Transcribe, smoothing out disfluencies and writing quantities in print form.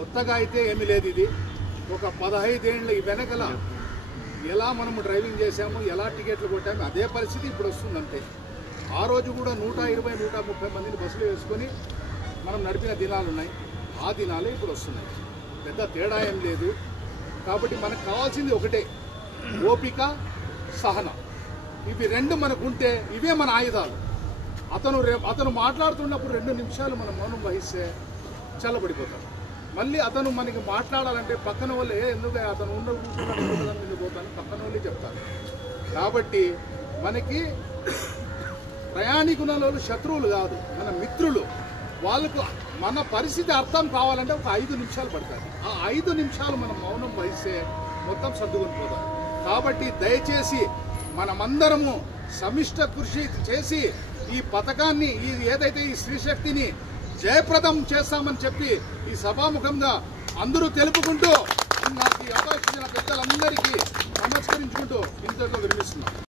కొత్తగా అయితే ఏమీ లేదు. ఇది ఒక 15 ఏళ్ళ వెనకల ఎలా మనము డ్రైవింగ్ చేసాము, ఎలా టికెట్లు కొట్టాము, అదే పరిస్థితి ఇప్పుడు వస్తుందంటే. ఆ రోజు కూడా 120-130 మందిని బస్సులు వేసుకొని మనం నడిపిన దినాలు ఉన్నాయి. ఆ దినాలే ఇప్పుడు వస్తున్నాయి. పెద్ద తేడా ఏం లేదు. కాబట్టి మనకు కావాల్సింది ఒకటే, ఓపిక, సహన. ఇవి రెండు మనకుంటే ఇవే మన ఆయుధాలు. అతను మాట్లాడుతున్నప్పుడు 2 నిమిషాలు మనం మౌనం వహిస్తే చల్లబడిపోతాం. మళ్ళీ అతను మనకి మాట్లాడాలంటే పక్కన వాళ్ళే ఎందుకు అతను ఉండకూడదని పోతాను పక్కన వాళ్ళే చెప్తారు. కాబట్టి మనకి ప్రయాణికుల శత్రువులు కాదు, మన మిత్రులు. వాళ్ళకు మన పరిస్థితి అర్థం కావాలంటే ఒక 5 నిమిషాలు పడుతుంది. ఆ 5 నిమిషాలు మనం మౌనం వహిస్తే మొత్తం సర్దుకొని పోతాం. కాబట్టి దయచేసి మనమందరము సమిష్ట కృషి చేసి ఈ పథకాన్ని, ఏదైతే ఈ స్త్రీశక్తిని జయప్రదం చేస్తామని చెప్పి ఈ సభాముఖంగా అందరూ తెలుపుకుంటూ నాకు ఈ అవకాశం ఇచ్చిన పెద్దలందరికీ నమస్కరించుకుంటూ ఇంతలో విరమిస్తున్నాం.